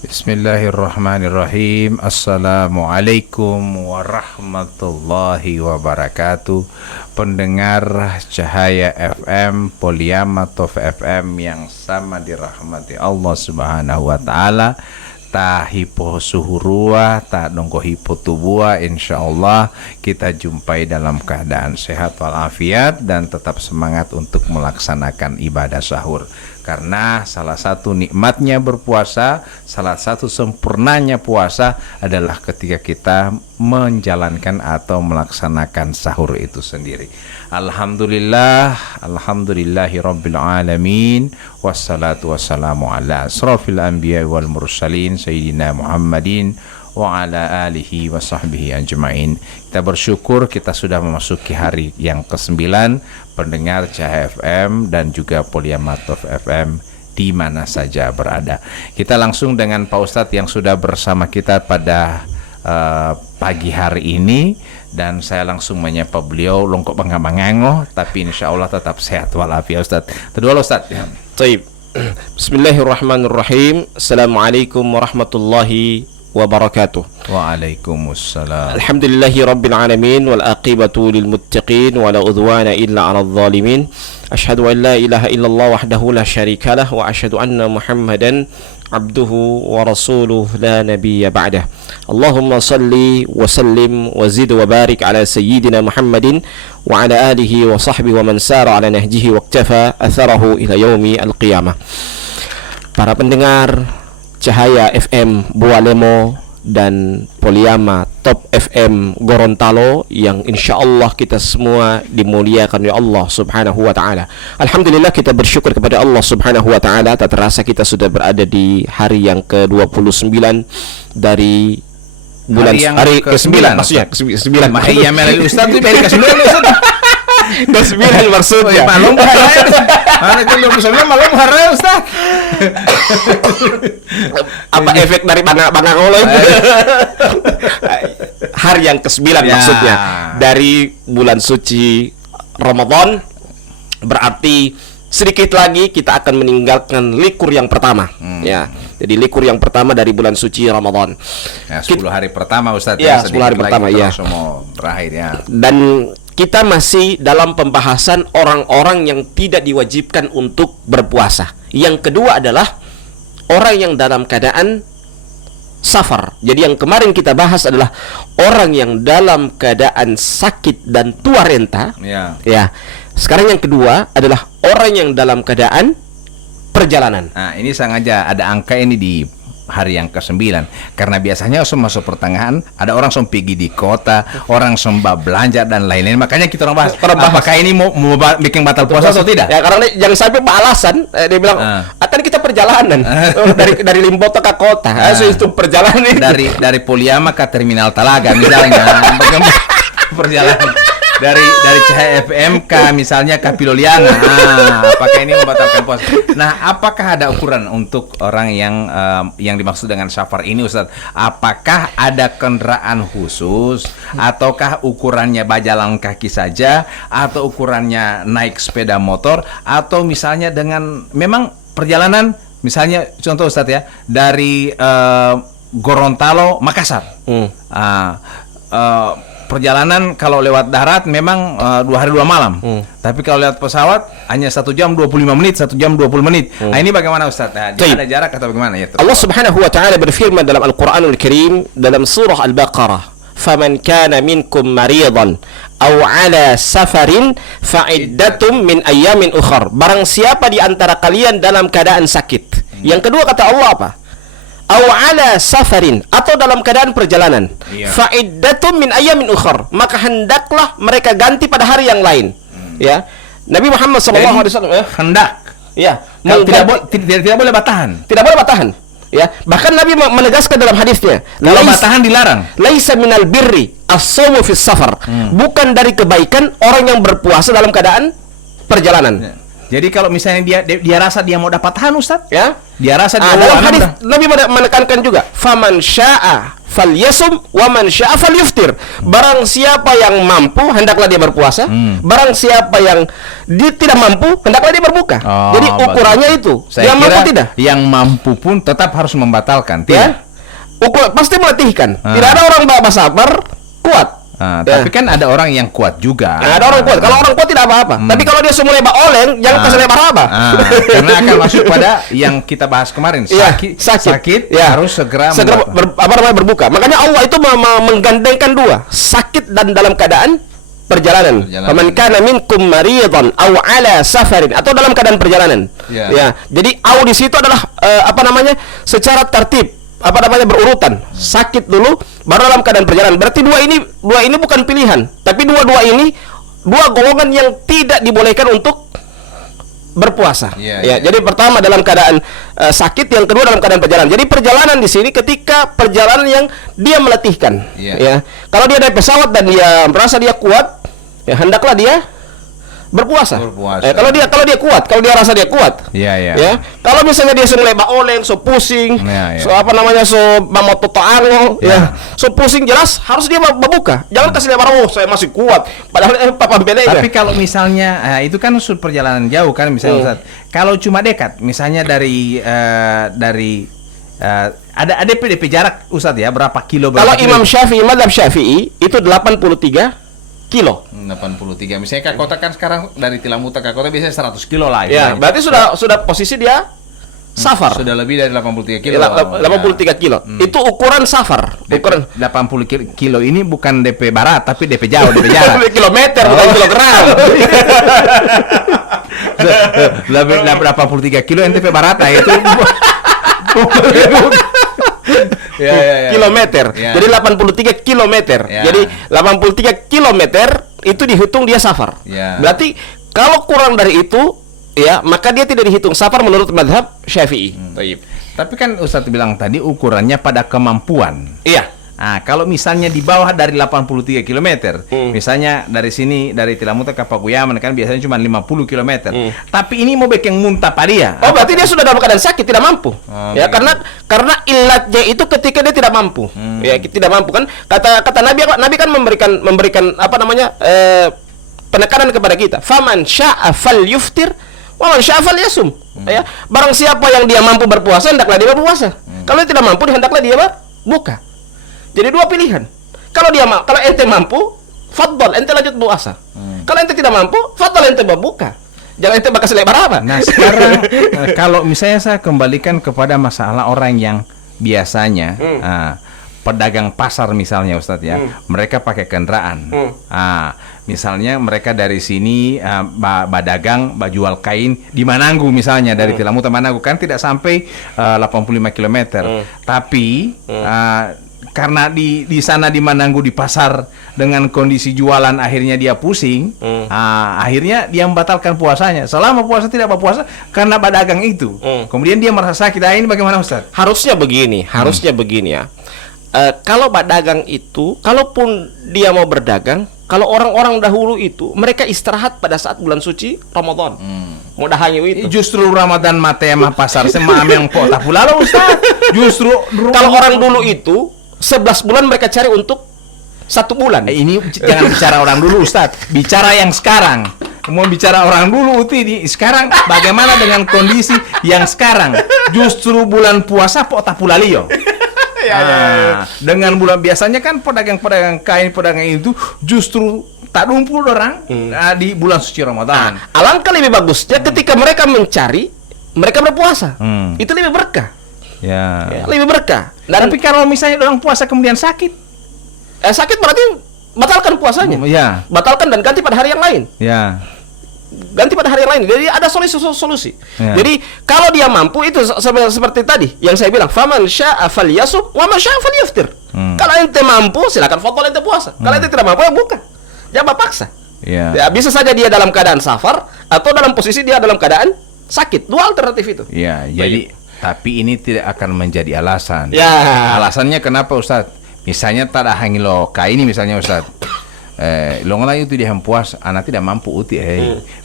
Bismillahirrahmanirrahim. Assalamualaikum warahmatullahi wabarakatuh. Pendengar Cahaya FM, Poliamatov FM yang sama dirahmati Allah Subhanahu wa taala. Ta hipo suhurua, ta nongko hipo tubua. Insyaallah kita jumpai dalam keadaan sehat walafiat dan tetap semangat untuk melaksanakan ibadah sahur. Karena salah satu nikmatnya berpuasa, salah satu sempurnanya puasa adalah ketika kita menjalankan atau melaksanakan sahur itu sendiri. Alhamdulillah, alhamdulillahi rabbil alamin, wassalatu wassalamu ala asrafil anbiya wal mursalin sayyidina Muhammadin wa ala alihi wa sahbihi ajma'in. Kita bersyukur kita sudah memasuki hari yang ke-9 pendengar Cahaya FM dan juga Poliamatov FM di mana saja berada. Kita langsung dengan Pak Ustadz yang sudah bersama kita pada pagi hari ini, dan saya langsung menyapa beliau longkok bangango tapi insya Allah tetap sehat walafiat. Ustadz, kedua Ustadz ya. Taib. Bismillahirrahmanirrahim. Assalamualaikum warahmatullahi wabarakatuh. Waalaikumsalam. Alhamdulillahi rabbil alamin wal aqibatu lil muttaqin wa la udwana illa 'alal zalimin. Asyhadu an la ilaha illallah wahdahu la syarikalah wa asyhadu anna Muhammadan abduhu wa rasuluh la nabiyya ba'dah. Allahumma salli wa sallim wa zid wa barik ala sayyidina Muhammadin wa ala alihi wa sahbihi wa man sara ala nahjihi wa iktafa atharahu ila yaumi al-qiyamah. Para pendengar Cahaya FM Bualemo dan Poliama Top FM Gorontalo yang insya Allah kita semua dimuliakan oleh Allah Subhanahu wa taala. Alhamdulillah kita bersyukur kepada Allah Subhanahu wa taala, tak terasa kita sudah berada di hari yang ke-29 dari bulan hari ke-9 maksudnya ke-9. Mahiyya melali Ustaz itu hari ke-9 Ustaz. ke-9 maksudnya. Malum bahaya. Hari ke-29 malum bahaya Ustaz. Apa efek dari bangangolo itu? Hari yang ke-9 ya, maksudnya dari bulan suci Ramadan. Berarti sedikit lagi kita akan meninggalkan likur yang pertama. Ya. Jadi likur yang pertama dari bulan suci Ramadan. Ya, 10 hari pertama Ustaz ya. 10 hari pertama ya. Semua berakhir ya. Dan kita masih dalam pembahasan orang-orang yang tidak diwajibkan untuk berpuasa. Yang kedua adalah orang yang dalam keadaan safar. Jadi yang kemarin kita bahas adalah orang yang dalam keadaan sakit dan tua renta. Ya. Sekarang yang kedua adalah orang yang dalam keadaan perjalanan. Nah, ini sengaja ada angka ini di hari yang ke-9 karena biasanya masuk pertengahan ada orang pergi di kota, orang belanja dan lain-lain. Makanya kita bahas apakah ini mau bikin batal puasa atau tidak? Ya, karena jangan sampai alasan dia bilang akan kita perjalanan dari Limboto ke kota. Itu perjalanan dari Poliama ke Terminal Talaga misalnya. Perjalanan dari Cahaya FM ke misalnya ke Piloliana. Apakah ini membatalkan puasa? Nah, apakah ada ukuran untuk orang yang dimaksud dengan safar ini Ustaz? Apakah ada kendaraan khusus ataukah ukurannya bajalan kaki saja atau ukurannya naik sepeda motor atau misalnya dengan memang perjalanan misalnya contoh Ustaz ya dari Gorontalo Makassar. Perjalanan kalau lewat darat memang 2 hari 2 malam. Tapi kalau lewat pesawat hanya 1 jam 25 menit, 1 jam 20 menit. Nah, ini bagaimana Ustaz? Nah, ada jarak atau bagaimana ya? Allah Subhanahu wa taala berfirman dalam Al-Qur'anul Karim dalam surah Al-Baqarah, "Faman kana minkum maridan aw 'ala safarin fa'iddatum min ayyamin ukhar." Barang siapa di antara kalian dalam keadaan sakit. Yang kedua kata Allah apa? Aw 'ala safarin, atau dalam keadaan perjalanan. Fa'iddatum min ayyamin ukhar, maka hendaklah mereka ganti pada hari yang lain. Ya. Nabi Muhammad sallallahu alaihi wasallam hendak. Ya, tidak boleh batahan. Tidak boleh batahan. Ya, bahkan Nabi menegaskan dalam hadisnya, kalau batahan dilarang. Laisa minal birri as-shawmu fis safar. Bukan dari kebaikan orang yang berpuasa dalam keadaan perjalanan. Jadi kalau misalnya dia rasa dia mau dapat tahan Ustaz, Ya. dia rasa dia Dalam mau hadis Nabi menekankan juga, faman syaa falyasum wa man syaa falyuftir. Barang siapa yang mampu hendaklah dia berpuasa, barang siapa yang dia tidak mampu hendaklah dia berbuka. Oh, Jadi ukurannya itu. Saya Yang kira mampu tidak. yang mampu pun tetap harus membatalkan. Ya. Pasti melatihkan. Tidak ada orang sabar kuat. Ya. Tapi kan ada orang yang kuat juga. Nah, ada orang kuat. Kalau orang kuat tidak apa-apa. Tapi kalau dia semua lebar oleng, jangan kasih lebar apa. Karena akan masuk pada yang kita bahas kemarin. Sakit ya. harus segera berbuka. Makanya Allah itu menggandengkan dua, sakit dan dalam keadaan perjalanan. Faman kana minkum maridan aw ala safarin, atau dalam keadaan perjalanan. Ya. Jadi au di situ adalah secara tertib, berurutan. Sakit dulu baru dalam keadaan perjalanan. Berarti dua ini bukan pilihan, tapi dua golongan yang tidak dibolehkan untuk berpuasa. Jadi pertama dalam keadaan sakit, yang kedua dalam keadaan perjalanan. Jadi perjalanan di sini ketika perjalanan yang dia melatihkan. Ya. Kalau dia naik pesawat dan dia merasa dia kuat, ya hendaklah dia berpuasa. Kalau dia kuat, kalau dia rasa dia kuat. Ya. Kalau misalnya dia mulai baoleng, so pusing, so mau totoango, so pusing, jelas harus dia berbuka. Jangan kasih lebar, saya masih kuat. Padahal Tapi kalau misalnya itu kan perjalanan jauh kan misalnya Ustaz. Kalau cuma dekat, misalnya dari ada DP jarak Ustaz ya, berapa kilo? Kalau Imam Syafi'i, mazhab Syafi'i itu 83 kilo. 83. Misalnya kota kan sekarang dari Tilamuta ke kota biasanya 100 kilo lah. Ya, berarti sudah posisi dia safar. Sudah lebih dari 83 kilo. 83 kilo. Itu ukuran safar. Ukuran 80 kilo ini bukan DP barat tapi DP jauh, DP jarak. Kilometer bukan kilogram. Lebih 83 kilo NTP barat itu. Kilometer. Jadi 83 kilometer. Jadi 83 kilometer itu dihitung dia safar. Berarti kalau kurang dari itu, ya, maka dia tidak dihitung safar menurut mazhab Syafi'i. Tapi kan Ustaz bilang tadi ukurannya pada kemampuan. Iya. Nah, kalau misalnya di bawah dari 83 km, misalnya dari sini, dari Tilamuta ke Pakuyaman kan biasanya cuma 50 km. Tapi ini mau bikin muntah pada dia. Oh, berarti dia sudah dalam keadaan sakit, tidak mampu. Ya, karena ilatnya itu ketika dia tidak mampu. Ya, tidak mampu kan. Kata Nabi kan memberikan penekanan kepada kita. Faman syaa falyuftir wa man syaa falyasum. Ya, barang siapa yang dia mampu berpuasa, hendaklah dia berpuasa. Kalau dia tidak mampu, hendaklah dia berbuka. Jadi dua pilihan. Kalau ente mampu, fadhal, ente lanjut puasa. Kalau ente tidak mampu, fadhal, ente berbuka. Jangan ente bakal lebar apa. Nah, sekarang kalau misalnya saya kembalikan kepada masalah orang yang biasanya pedagang pasar misalnya Ustadz ya, mereka pakai kendaraan. Misalnya mereka dari sini badagang, jual kain di Mananggu misalnya, dari Tilamuta Mananggu kan tidak sampai 85 km. Tapi karena di sana di Mananggu di pasar dengan kondisi jualan akhirnya dia pusing, akhirnya dia membatalkan puasanya. Selama puasa tidak berpuasa karena berdagang itu. Kemudian dia merasa sakit. Ini bagaimana Ustaz? Harusnya begini ya. Kalau berdagang itu, kalaupun dia mau berdagang, kalau orang-orang dahulu itu mereka istirahat pada saat bulan suci Ramadan. Mau dahanyu itu. Justru Ramadan matema pasar semam yang kota pula Ustaz. Justru kalau orang dulu itu 11 bulan mereka cari untuk 1 bulan. Ini jangan bicara orang dulu Ustaz, bicara yang sekarang. Mau bicara orang dulu sekarang bagaimana dengan kondisi yang sekarang? Justru bulan puasa kok tak pula liyo. Dengan bulan biasanya kan pedagang-pedagang kain, pedagang itu justru tak dumpul orang di bulan suci Ramadan. Alangkah lebih bagusnya ketika mereka mencari, mereka berpuasa. Itu lebih berkah. Ya, lebih berkah. Tapi kalau misalnya orang puasa kemudian sakit, sakit berarti batalkan puasanya. Batalkan dan ganti pada hari yang lain. Ganti pada hari yang lain. Jadi ada solusi. Jadi kalau dia mampu itu seperti tadi yang saya bilang, faman syaa falyasum wa man syaa falyuftir. Kalau ente mampu silakan fadhal ente puasa. Kalau ente tidak mampu ya buka. Jangan paksa. Ya, bisa saja dia dalam keadaan safar atau dalam posisi dia dalam keadaan sakit. Dua alternatif itu. Jadi tapi ini tidak akan menjadi alasan. Ya. Alasannya kenapa Ustadz? Misalnya tak ada hangilo kaini misalnya Ustadz. Longola itu dia yang puas, anak tidak mampu uti,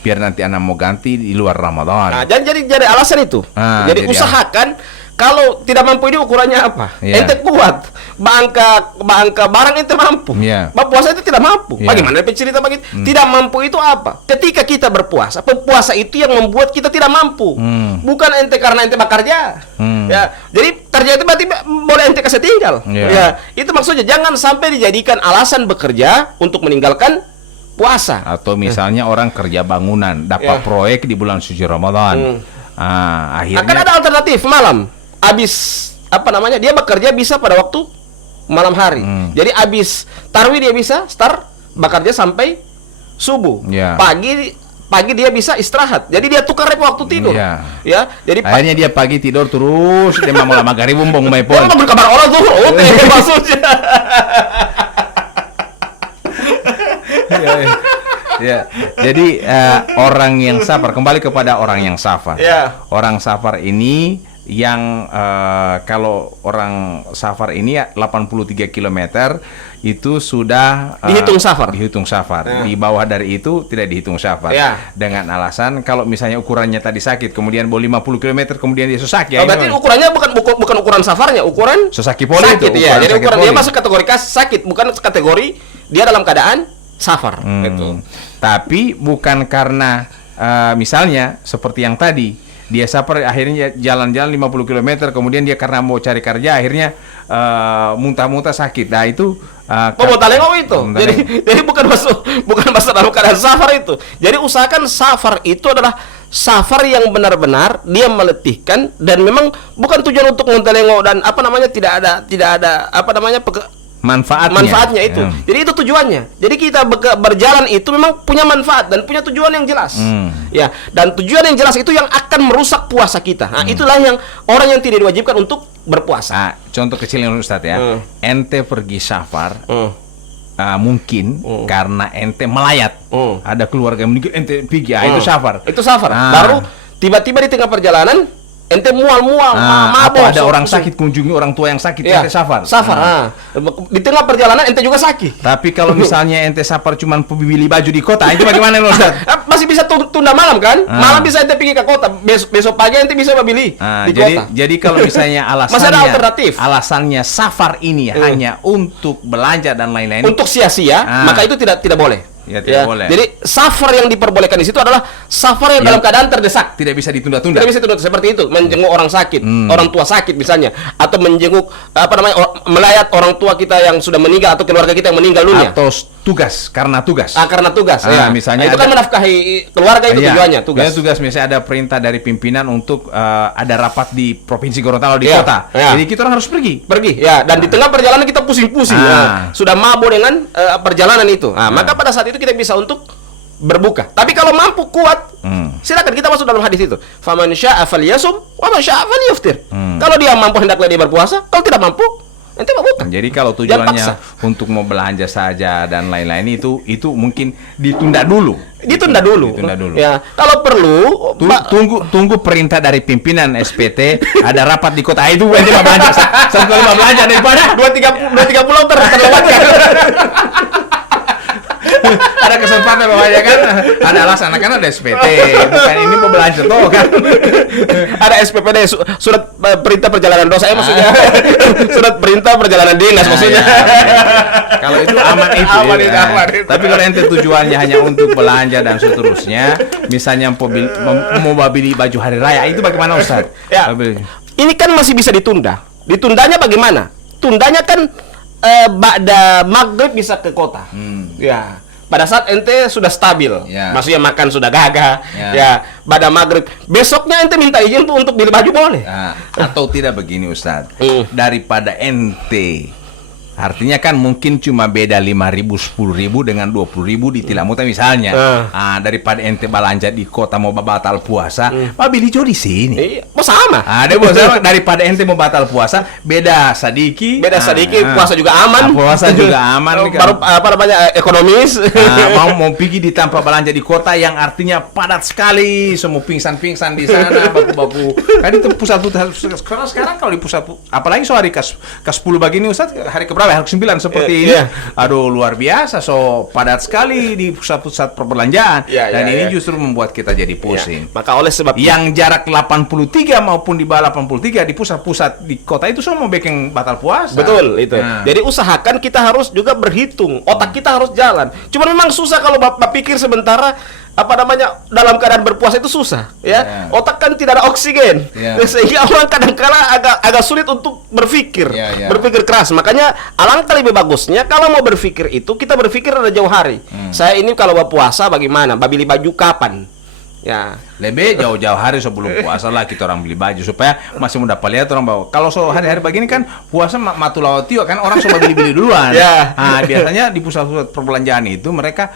biar nanti anak mau ganti di luar Ramadan. Nah, jadi alasan itu. Jadi usahakan kalau tidak mampu ini ukurannya apa? Ente kuat, bangka barang ente mampu. Puasa itu tidak mampu. Bagaimana cerita begitu? Tidak mampu itu apa? Ketika kita berpuasa, puasa itu yang membuat kita tidak mampu. Bukan ente karena ente bekerja. Ya, jadi kerja itu berarti boleh ente kasih tinggal. Ya, itu maksudnya jangan sampai dijadikan alasan bekerja untuk meninggalkan puasa. Atau misalnya orang kerja bangunan, dapat proyek di bulan suci Ramadan. Akhirnya akan ada alternatif malam. Habis dia bekerja bisa pada waktu malam hari. Jadi habis tarawih dia bisa start bekerja sampai subuh. Pagi dia bisa istirahat. Jadi dia tukar waktu tidur. Ya, jadi akhirnya dia pagi tidur terus dia mau lama maghrib bumbong mai pon. Berkabar orang tuh, maksudnya. Jadi orang yang safar, kembali kepada orang yang safar. Orang safar ini yang kalau orang safar ini 83 km itu sudah dihitung safar. Di bawah dari itu tidak dihitung safar. Dengan alasan kalau misalnya ukurannya tadi sakit, kemudian bawa 50 km kemudian dia susaki. Berarti ukurannya bukan ukuran safarnya, ukuran susaki poli sakit, itu. Jadi ukuran dia masuk kategori sakit, bukan kategori dia dalam keadaan safar. Gitu. Tapi bukan karena misalnya seperti yang tadi dia safar akhirnya jalan-jalan 50 km kemudian dia karena mau cari kerja akhirnya muntah-muntah sakit. Nah itu talengok itu. Jadi bukan masuk dalam keadaan safar itu. Jadi usahakan safar itu adalah safar yang benar-benar dia meletihkan dan memang bukan tujuan untuk mentelengok dan tidak ada manfaatnya itu. Jadi itu tujuannya. Jadi kita berjalan itu memang punya manfaat dan punya tujuan yang jelas. Ya, dan tujuan yang jelas itu yang akan merusak puasa kita. Nah, itulah yang orang yang tidak diwajibkan untuk berpuasa. Contoh kecil yang Ustaz ya. Ente pergi safar. Mungkin karena ente melayat. Ada keluarga yang meninggal ente pergi, itu safar. Itu safar. Baru tiba-tiba di tengah perjalanan ente mual atau ada orang sakit, kunjungi orang tua yang sakit, ente safar. Di tengah perjalanan ente juga sakit. Tapi kalau misalnya ente safar cuman beli baju di kota, itu bagaimana Ustaz? Masih bisa tunda malam kan? Malam bisa ente pergi ke kota, besok pagi ente bisa beli di kota. Jadi kalau misalnya masih ada alternatif. Alasannya safar ini hanya untuk belanja dan lain-lain, untuk sia-sia, maka itu tidak boleh. Tidak boleh. Jadi safar yang diperbolehkan di situ adalah safar yang dalam keadaan terdesak, tidak bisa ditunda-tunda. Tidak bisa ditunda seperti itu, menjenguk orang sakit, orang tua sakit misalnya, atau menjenguk melayat orang tua kita yang sudah meninggal atau keluarga kita yang meninggal dunia. Atau tugas, karena tugas. Misalnya itu kan menafkahi keluarga itu tujuannya, tugas misalnya ada perintah dari pimpinan untuk ada rapat di Provinsi Gorontalo di kota. Jadi kita orang harus pergi. Dan di tengah perjalanan kita pusing-pusing. Sudah mabuk dengan perjalanan itu. Maka pada saat itu kita bisa untuk berbuka. Tapi kalau mampu kuat, silakan kita masuk dalam hadis itu. Faman syaa'a falyasum wa man syaa'a falyaftir. Kalau dia mampu hendaklah dia berpuasa, kalau tidak mampu nanti berbuka. Jadi kalau tujuannya untuk mau belanja saja dan lain-lain itu mungkin ditunda dulu. Ya, kalau perlu tunggu perintah dari pimpinan SPT ada rapat di kota itu nanti mau belanja. Satu kali mau belanja daripada 2-3 pulau terlewatkan. Ada kesempatan bapaknya kan, ada alasan kan ada SPT, bukan ini mau belanja tuh kan. Ada SPPD, surat perintah perjalanan dosa maksudnya. Surat perintah perjalanan dinas maksudnya. Kalau itu aman itu. Tapi kalau ente tujuannya hanya untuk belanja dan seterusnya, misalnya mau beli baju hari raya, itu bagaimana Ustaz? Ini kan masih bisa ditunda. Ditundanya bagaimana? Tundanya kan ba'da maghrib bisa ke kota. Pada saat ente sudah stabil, maksudnya makan sudah gagah, pada maghrib besoknya ente minta izin untuk beli baju boleh. Atau tidak begini Ustaz, daripada ente artinya kan mungkin cuma beda 5.000, 10.000 dengan 20.000 di Tilamuta misalnya. Daripada ente belanja di kota mau batal puasa, beli di sini. Sama. Daripada ente mau batal puasa, beda sedikit, puasa juga aman. Baru ekonomis. Mau pergi di tanpa belanja di kota yang artinya padat sekali, semua pingsan-pingsan di sana, baku-baku. Kan itu pusat sekarang kalau di pusat, apalagi hari ke-10 begini Ustaz, hari keberapa harus 9 seperti ini. Aduh, luar biasa, so padat sekali di pusat-pusat perbelanjaan. Dan ini justru membuat kita jadi pusing. Maka oleh sebab yang jarak 83 maupun di bawah 83 di pusat-pusat di kota itu semua bikin batal puasa. Betul itu. Jadi usahakan kita harus juga berhitung, otak kita harus jalan. Cuma memang susah kalau Bapak pikir sementara dalam keadaan berpuasa itu susah ya. Otak kan tidak ada oksigen. Sehingga orang kadang-kala agak sulit untuk berpikir. Berpikir keras. Makanya alangkah lebih bagusnya kalau mau berpikir itu kita berpikir ada jauh hari. Saya ini kalau berpuasa bagaimana? Beli baju kapan? Ya, lebih jauh-jauh hari sebelum puasa lah kita orang beli baju supaya masih mudah lihat orang bawa. Kalau hari-hari begini kan puasa matulawatio kan orang coba beli-bili duluan. Nah, biasanya di pusat-pusat perbelanjaan itu mereka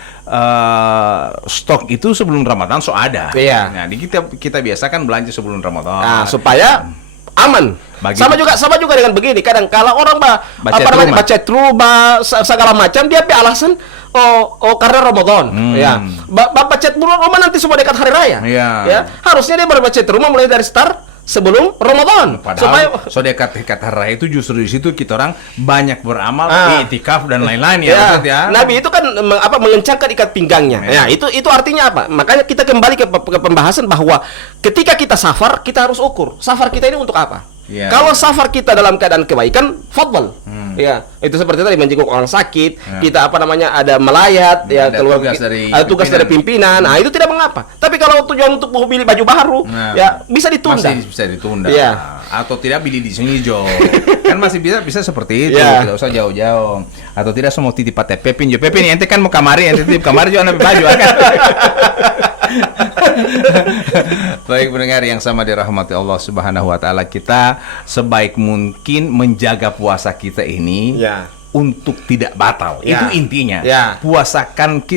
stok itu sebelum Ramadan ada. Nah, kita biasakan belanja sebelum Ramadan. Nah, supaya aman. Sama juga dengan begini. Kadang kala orang baca rumah segala macam dia alasan karena Ramadan. Baca rumah nanti semua dekat hari raya. Ya, harusnya dia berbaca rumah mulai dari start sebelum Ramadan. Padahal supaya dekat hari raya itu justru di situ kita orang banyak beramal, i'tikaf dan lain-lain ya. Nabi itu kan mengencangkan ikat pinggangnya. Ya, itu artinya apa? Makanya kita kembali ke pembahasan bahwa ketika kita safar, kita harus ukur. Safar kita ini untuk apa? Kalau safar kita dalam keadaan kebaikan, fadl. Ya, itu seperti tadi menjenguk orang sakit, kita ada melayat, keluar ada tugas dari pimpinan. Nah, itu tidak mengapa. Tapi kalau tujuan untuk mau beli baju baru, ya bisa ditunda. Masih bisa ditunda. Atau tidak beli di sini Jo. Kan masih bisa seperti itu, tidak usah jauh-jauh. Atau tidak semua titip Pak Pepin ente kan mau kamari, ente titip kamari juga ambil baju kan. Baik pendengar yang sama dirahmati Allah Subhanahu wa taala, kita sebaik mungkin menjaga puasa kita ini untuk tidak batal. Itu intinya.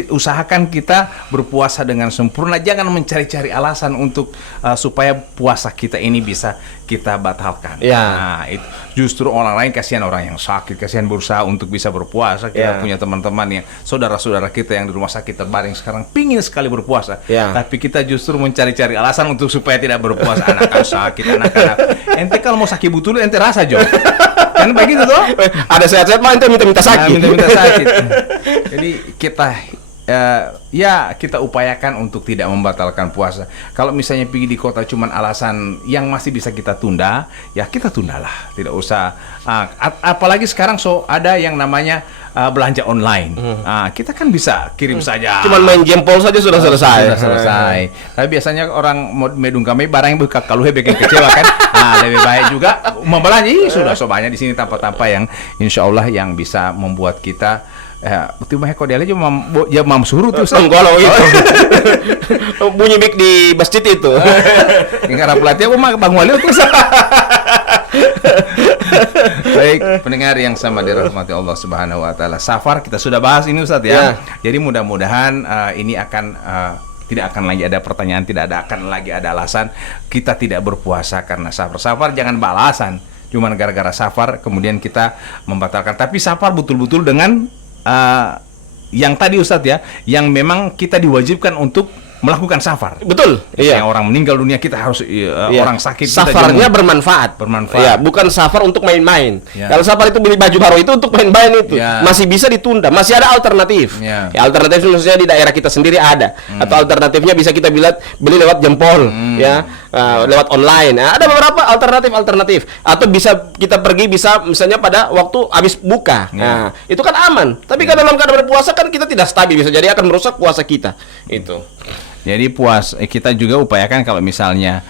Usahakan kita berpuasa dengan sempurna, jangan mencari-cari alasan untuk supaya puasa kita ini bisa kita batalkan. Nah, itu justru orang lain kasihan, orang yang sakit kasihan berusaha untuk bisa berpuasa. Kita punya teman-teman yang saudara-saudara kita yang di rumah sakit terbaring sekarang pingin sekali berpuasa. Tapi kita justru mencari-cari alasan untuk supaya tidak berpuasa. Anak sakit, anak-anak. Ente kalau mau sakit betul ente rasa Jo. Kan begitu toh? Ada sehat-sehat mah ente minta sakit. Minta sakit. Jadi kita upayakan untuk tidak membatalkan puasa. Kalau misalnya pergi di kota cuman alasan yang masih bisa kita tunda, ya kita tundalah. Tidak usah. Apalagi sekarang ada yang namanya belanja online. Kita kan bisa kirim saja. Cuman main jempol saja sudah selesai. Tapi biasanya orang medung kami barang yang buka kalau bikin kecewa kan. Lebih baik juga membelanja. Sudah banyak di sini tanpa-tanpa yang insya Allah yang bisa membuat kita betul mah kok dia aja mam suruh tuh senggolong itu. Bunyi mic di masjid itu. Ingkar pelatih aku mah Bang Wali terus. Baik, pendengar yang sama dirahmati Allah Subhanahu wa taala. Safar kita sudah bahas ini Ustaz ya. Jadi mudah-mudahan ini akan tidak akan lagi ada pertanyaan, tidak akan lagi ada alasan kita tidak berpuasa karena safar. Safar jangan balasan. Cuman gara-gara safar kemudian kita membatalkan. Tapi safar betul-betul dengan yang tadi Ustadz ya, yang memang kita diwajibkan untuk melakukan safar. Betul. Yang orang meninggal dunia kita harus orang sakit. Safarnya bermanfaat. Bukan safar untuk main-main. Kalau safar itu beli baju baru itu untuk main-main itu masih bisa ditunda, masih ada alternatif. Alternatif maksudnya di daerah kita sendiri ada. Atau alternatifnya bisa kita beli lewat jempol, lewat online. Ada beberapa alternatif. Atau bisa kita pergi misalnya pada waktu habis buka. Nah, itu kan aman. Tapi kalau dalam keadaan berpuasa kan kita tidak stabil, bisa jadi akan merusak puasa kita. Itu. Jadi kita juga upayakan kalau misalnya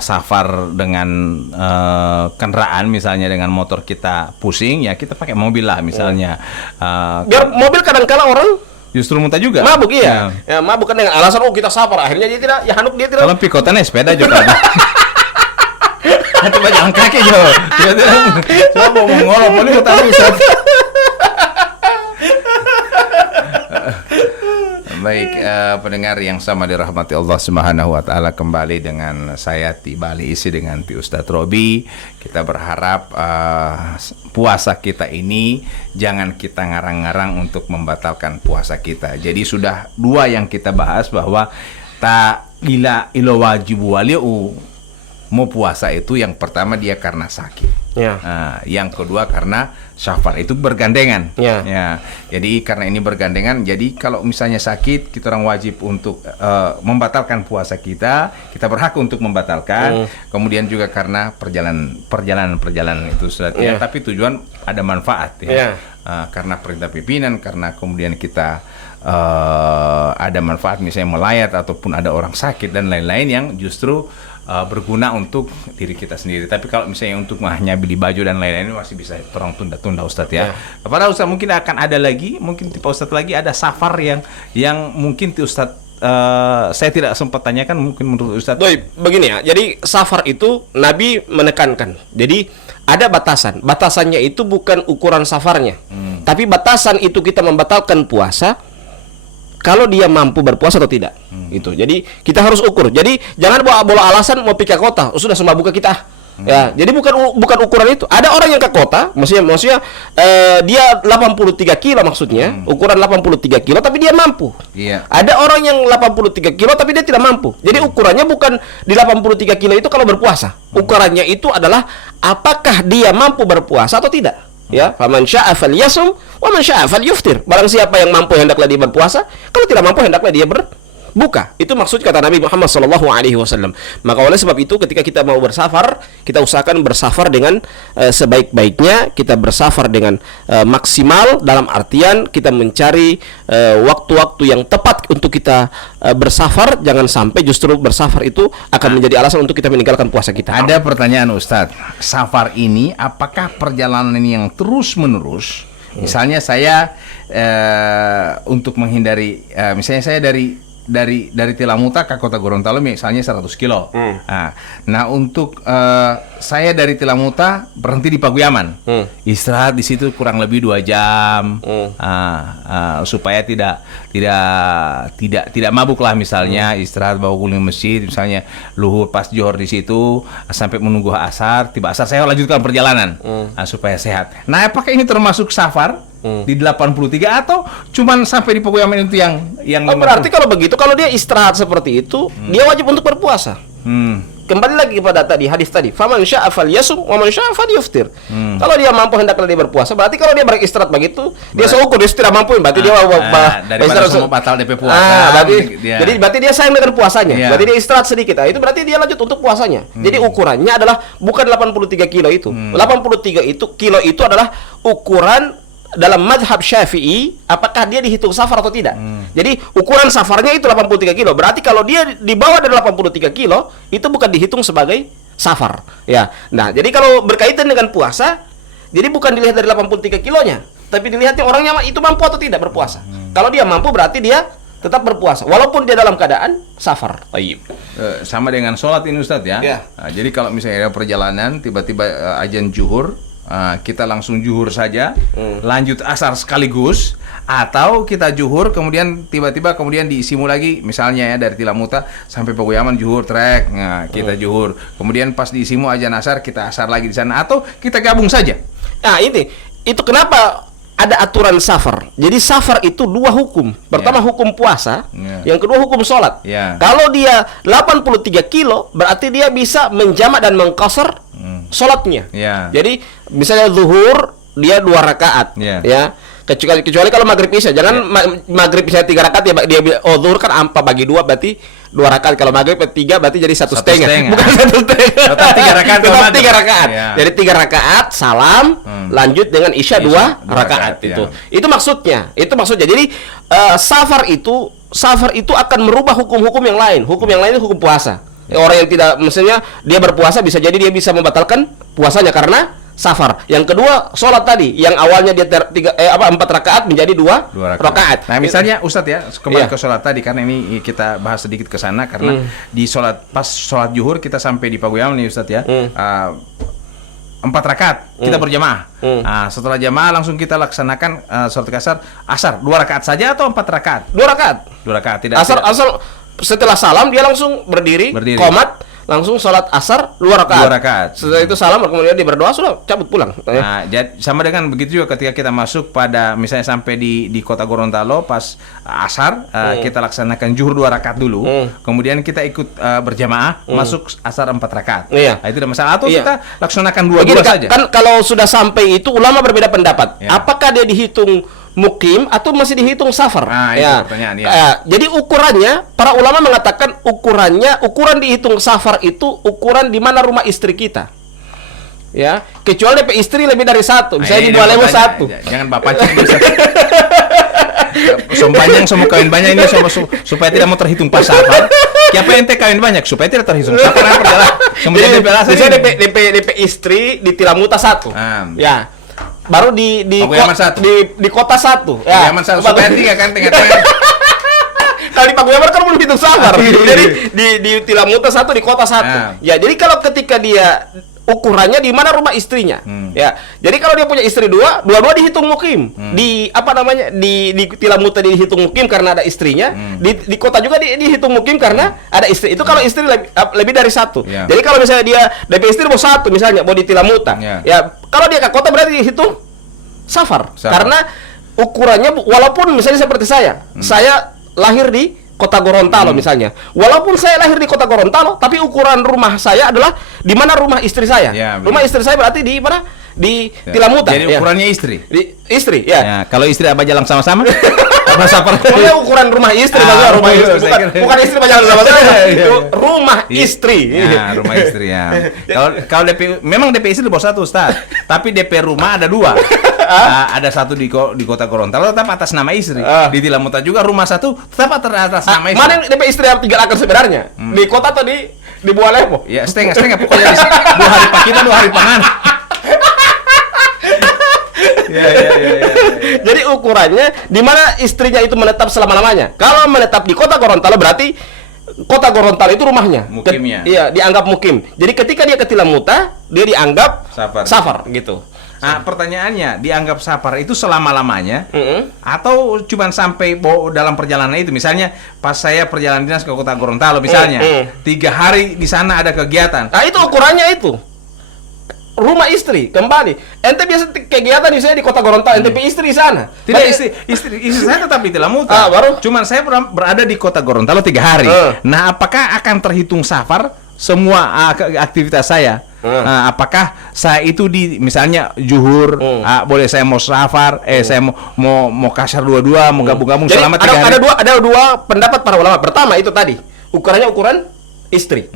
safar dengan kendaraan, misalnya dengan motor kita pusing, ya kita pakai mobil lah misalnya. Biar mobil kadang-kala orang justru muntah juga. Mabuk mabuk kan dengan alasan kita safar, akhirnya dia tidak, dia tidak. Kalau pikotannya sepeda juga. Nanti jalan kaki Jo. Coba mau ngolong boleh tapi bisa. Baik, pendengar yang sama dirahmati Allah Subhanahu wa taala, kembali dengan saya Tibali isi dengan Pi Ustadz Robi. Kita berharap puasa kita ini jangan kita ngarang-ngarang untuk membatalkan puasa kita. Jadi sudah dua yang kita bahas bahwa ila wajib waliu mau puasa itu yang pertama dia karena sakit. Ya. Yang kedua karena safar itu bergandengan. Ya. Ya. Jadi karena ini bergandengan, jadi kalau misalnya sakit, kita orang wajib untuk membatalkan puasa kita berhak untuk membatalkan. Kemudian juga karena perjalanan itu sudah Ya. tapi tujuan ada manfaat ya. Ya. Karena perintah pimpinan, karena kemudian kita ada manfaat misalnya melayat ataupun ada orang sakit dan lain-lain yang justru berguna untuk diri kita sendiri. Tapi kalau misalnya untuk hanya beli baju dan lain-lain masih bisa orang tunda-tunda Ustadz ya. Kepada Ustadz mungkin akan ada lagi, mungkin tipe Ustadz lagi ada safar yang mungkin Ustadz saya tidak sempat tanyakan, mungkin menurut Ustadz. Baik, begini ya. Jadi safar itu Nabi menekankan. Jadi ada batasan. Batasannya itu bukan ukuran safarnya. Tapi batasan itu kita membatalkan puasa kalau dia mampu berpuasa atau tidak. Itu. Jadi kita harus ukur. Jadi jangan bawa alasan mau pergi ke kota, sudah semua buka kita. Ya, jadi bukan ukuran itu. Ada orang yang ke kota, maksudnya dia 83 kilo maksudnya, ukuran 83 kilo tapi dia mampu. Iya. Ada orang yang 83 kilo tapi dia tidak mampu. Jadi ukurannya bukan di 83 kilo itu kalau berpuasa. Ukurannya itu adalah apakah dia mampu berpuasa atau tidak. Ya, faman syaa'a falyasum wa man syaa'a falyuftir. Barang siapa yang mampu hendaklah dia berpuasa, kalau tidak mampu hendaklah dia berbuka. Itu maksud kata Nabi Muhammad SAW. Maka oleh sebab itu ketika kita mau bersafar, kita usahakan bersafar dengan sebaik-baiknya. Kita bersafar dengan maksimal, dalam artian kita mencari waktu-waktu yang tepat untuk kita bersafar. Jangan sampai justru bersafar itu akan menjadi alasan untuk kita meninggalkan puasa kita. Ada pertanyaan Ustadz, safar ini apakah perjalanan ini yang terus-menerus? Misalnya saya untuk menghindari, misalnya saya dari Tilamuta ke Kota Gorontalo misalnya 100 kilo. Nah untuk saya dari Tilamuta berhenti di Paguyaman, istirahat di situ kurang lebih 2 jam, supaya tidak mabuk lah, misalnya istirahat bawa guling masjid, misalnya luhur pas johor di situ sampai menunggu asar, tiba asar saya lanjutkan perjalanan supaya sehat. Nah apakah ini termasuk safar di 83 atau cuman sampai di Paguyaman itu yang berarti kalau begitu, kalau dia istirahat seperti itu, dia wajib untuk berpuasa. Kembali lagi kepada hadis tadi, faman syaa'a falyasum wa man syaa'a falyuftir. Kalau dia mampu hendaklah dia berpuasa. Berarti kalau dia beristirahat begitu, dia seukur dia tidak mampu, berarti dia daripada semua batal DP puasa. Jadi berarti dia sayang dengan puasanya. Berarti dia istirahat sedikit. Itu berarti dia lanjut untuk puasanya. Jadi ukurannya adalah bukan 83 kilo itu. 83 kilo itu adalah ukuran dalam madhab Syafi'i, apakah dia dihitung safar atau tidak. Jadi ukuran safarnya itu 83 kilo. Berarti kalau dia di bawah dari 83 kilo, itu bukan dihitung sebagai safar. Ya. Nah, jadi kalau berkaitan dengan puasa, jadi bukan dilihat dari 83 kilonya, tapi dilihatnya orangnya itu mampu atau tidak berpuasa. Kalau dia mampu berarti dia tetap berpuasa, walaupun dia dalam keadaan safar. Sama dengan sholat ini Ustadz ya. Nah, jadi kalau misalnya ada perjalanan, tiba-tiba azan zuhur, kita langsung zuhur saja, lanjut asar sekaligus, atau kita zuhur kemudian tiba-tiba kemudian diisimu lagi, misalnya ya dari Tilamuta sampai Paguyaman zuhur trek, kita zuhur, kemudian pas diisimu azan asar kita asar lagi di sana, atau kita gabung saja. Nah itu kenapa ada aturan safar. Jadi safar itu 2 hukum. Pertama hukum puasa, yang kedua hukum sholat. Kalau dia 83 kilo, berarti dia bisa menjamak dan mengqasar sholatnya. Jadi misalnya zuhur dia 2 rakaat, ya. Kecuali kalau maghrib isya, jangan maghrib isya 3 rakaat dia zuhur kan 4 bagi 2 berarti 2 rakaat. Kalau maghrib 3 berarti jadi 1,5. Bukan 1,5. Tetap 3 rakaat. Tetap 3 rakaat. Jadi 3 rakaat salam, lanjut dengan isya 2 rakaat itu. Itu maksudnya. Jadi safar itu akan merubah hukum-hukum yang lain. Hukum yang lain itu hukum puasa. Orang yang tidak, maksudnya dia berpuasa bisa jadi dia bisa membatalkan puasanya karena safar. Yang kedua, sholat tadi yang awalnya dia 4 rakaat menjadi 2 rakaat. Nah, misalnya Ustadz ya, kembali ke sholat tadi, karena ini kita bahas sedikit ke sana karena di pas sholat zuhur kita sampai di Paguyaman nih Ustadz ya. 4 rakaat kita berjamaah. Setelah jamaah langsung kita laksanakan sholat asar 2 rakaat saja atau 4 rakaat? 2 rakaat. 2 rakaat tidak. Asar setelah salam dia langsung berdiri, qomat, langsung sholat asar 2 rakaat. 2 rakaat. Setelah itu salam, kemudian dia berdoa, sudah cabut pulang. Nah, sama dengan begitu juga ketika kita masuk pada misalnya sampai di kota Gorontalo pas asar, kita laksanakan zuhur 2 rakaat dulu, kemudian kita ikut berjamaah masuk asar 4 rakaat. Iya. Nah, itu tidak masalah, atau Iya. kita laksanakan dua-dua Begini, saja. kan kalau sudah sampai itu ulama berbeda pendapat. Ya. Apakah dia dihitung mukim atau masih dihitung safar? Nah, itu pertanyaan, ya. Jadi ukurannya, para ulama mengatakan ukuran dihitung safar itu ukuran di mana rumah istri kita. Ya, kecuali DP istri lebih dari 1, misalnya di Bualewo 1. Jangan bapak cek bisa. Sompanyang semua kawin banyak ini supaya tidak mau terhitung pas safar. Siapa ente kawin banyak supaya tidak terhitung safar apa perjalanan. Kemudian DP istri di Tilamuta 1. Ya. Baru di Pakuyaman 1. di kota 1. Ya. Pakuyaman 1 supaya 3 kan tengah-tengah. Kalau di Pakuyaman kan belum hitung safar. Jadi di Tilamuta 1, di kota 1. Ya, jadi kalau ketika dia ukurannya di mana rumah istrinya. Ya. Jadi kalau dia punya istri dua-dua dihitung mukim. Di di Tilamuta dihitung mukim karena ada istrinya. Di kota juga dihitung mukim karena ada istri. Itu kalau istri lebih dari 1. Ya. Jadi kalau misalnya dia DP istri mau 1 misalnya, mau di Tilamuta. Ya, kalau dia ke kota berarti dihitung safar. Karena ukurannya walaupun misalnya seperti saya lahir di Kota Gorontalo misalnya. Walaupun saya lahir di Kota Gorontalo, tapi ukuran rumah saya adalah di mana rumah istri saya. Ya, rumah istri saya berarti di mana? Di Tilamuta. Jadi ukurannya istri. Istri, ya. Ya, kalau istri apa jalan sama-sama? Apa safar? Pokoknya ukuran rumah istri, rumah istri. Bukan istri jalan sama-sama. Rumah istri. Ya, rumah istri ya. Kalau DP memang DP istri di bawah 1, Ustaz. Tapi DP rumah ada 2. Ada 1 di Kota Gorontalo tetap atas nama istri. Di Tilamuta juga rumah 1 tetap atas nama istri. Mana yang DP istri yang 3 akar sebenarnya? Di kota atau di Bualewo? Ya, setengah pokoknya 2 hari Pak kita 2 hari pangan. Ya. Jadi ukurannya di mana istrinya itu menetap selama-lamanya. Kalau menetap di Kota Gorontalo berarti Kota Gorontalo itu rumahnya. Mukimnya. Iya, dianggap mukim. Jadi ketika dia ke Tilamuta, dia dianggap safar gitu. Nah, pertanyaannya, dianggap safar itu selama-lamanya atau cuma sampai dalam perjalanan itu? Misalnya pas saya perjalanan dinas ke Kota Gorontalo misalnya, 3 hari di sana ada kegiatan. Nah, itu ukurannya itu. Rumah istri kembali. Ente biasa kegiatan misalnya di Kota Gorontalo, ente istri di sana. Tidak, istri saya tetap di Tilamuta. Baru. Cuman saya berada di Kota Gorontalo 3 hari. Nah, apakah akan terhitung safar semua aktivitas saya? Apakah saya itu di misalnya zuhur, boleh saya mau safar, saya mau kasar dua-dua, mau gabung-gabung selama 3 hari. Ada dua pendapat para ulama. Pertama itu tadi, ukurannya ukuran istri.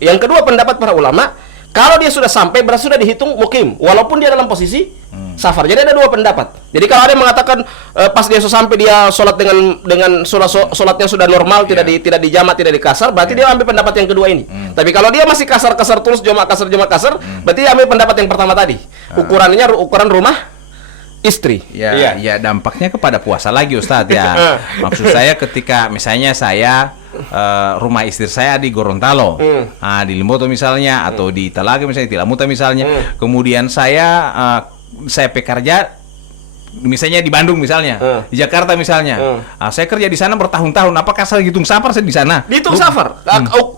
Yang kedua pendapat para ulama, kalau dia sudah sampai berarti sudah dihitung mukim, walaupun dia dalam posisi safar. Jadi ada 2 pendapat. Jadi kalau ada yang mengatakan pas dia sudah sampai dia sholat dengan sholatnya sudah normal, tidak di jamak, tidak di kasar, berarti dia ambil pendapat yang kedua ini. Tapi kalau dia masih kasar terus jamak kasar, berarti dia ambil pendapat yang pertama tadi. Ukurannya ukuran rumah istri. Ya, dampaknya kepada puasa lagi, Ustadz ya. Maksud saya ketika misalnya saya rumah istri saya di Gorontalo, di Limboto misalnya, atau di Talaga misalnya, di Tilamuta misalnya, kemudian saya pekerja misalnya di Bandung misalnya, di Jakarta misalnya, saya kerja di sana bertahun-tahun, apakah saya hitung safar saya di sana? Dihitung safar.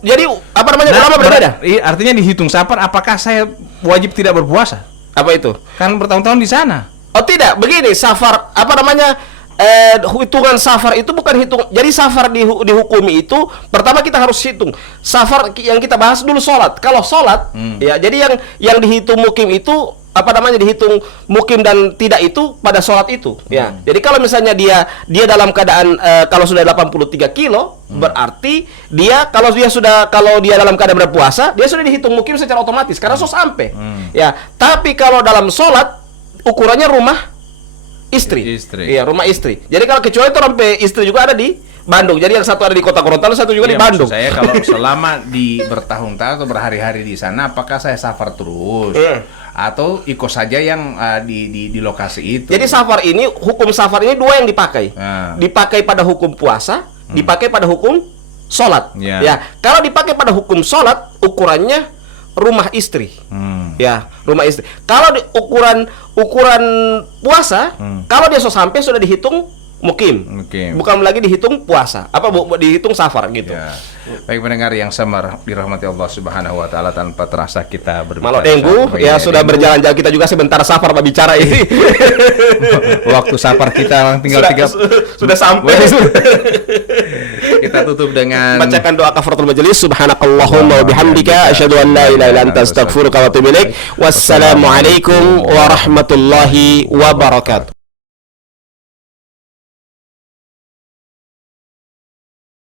Jadi apa namanya ulama berbeda? Artinya dihitung safar, apakah saya wajib tidak berpuasa? Apa itu? Kan bertahun-tahun di sana. Oh tidak, begini safar apa namanya? Hitungan safar itu bukan hitung. Jadi safar dihukumi itu pertama kita harus hitung. Safar yang kita bahas dulu sholat. Kalau sholat, ya jadi yang dihitung mukim itu apa namanya dihitung mukim dan tidak itu pada sholat itu. Ya. Jadi kalau misalnya dia dalam keadaan kalau sudah 83 kilo, berarti kalau dia dalam keadaan berpuasa, dia sudah dihitung mukim secara otomatis karena sampai. Ya. Tapi kalau dalam sholat ukurannya rumah istri. Iya, rumah istri. Jadi kalau kecuali itu sampai istri juga ada di Bandung. Jadi yang satu ada di Kota Gorontalo, satu juga di Bandung. Saya kalau selama bertahun-tahun atau berhari-hari di sana, apakah saya safar terus atau ikut saja yang di lokasi itu? Jadi hukum safar ini 2 yang dipakai. Dipakai pada hukum puasa, dipakai pada hukum sholat. Ya, kalau dipakai pada hukum sholat, ukurannya rumah istri. Ya, rumah istri. Kalau ukuran puasa, kalau dia sampai sudah dihitung mukim. Mukim. Bukan lagi dihitung puasa, dihitung safar gitu. Ya. Baik pendengar yang samar dirahmati Allah Subhanahu wa taala, tanpa terasa kita berbicara. Malam Minggu ya sudah berjalan-jalan, kita juga sebentar safar Pak bicara ini. Waktu safar kita tinggal sudah sampai. Kita tutup dengan bacakan doa kafaratul majelis. Subhanakallahumma wa bihamdika asyhadu an la ilaha illa anta astaghfiruka wa atubu ilaik. Wassalamualaikum warahmatullahi wabarakatuh.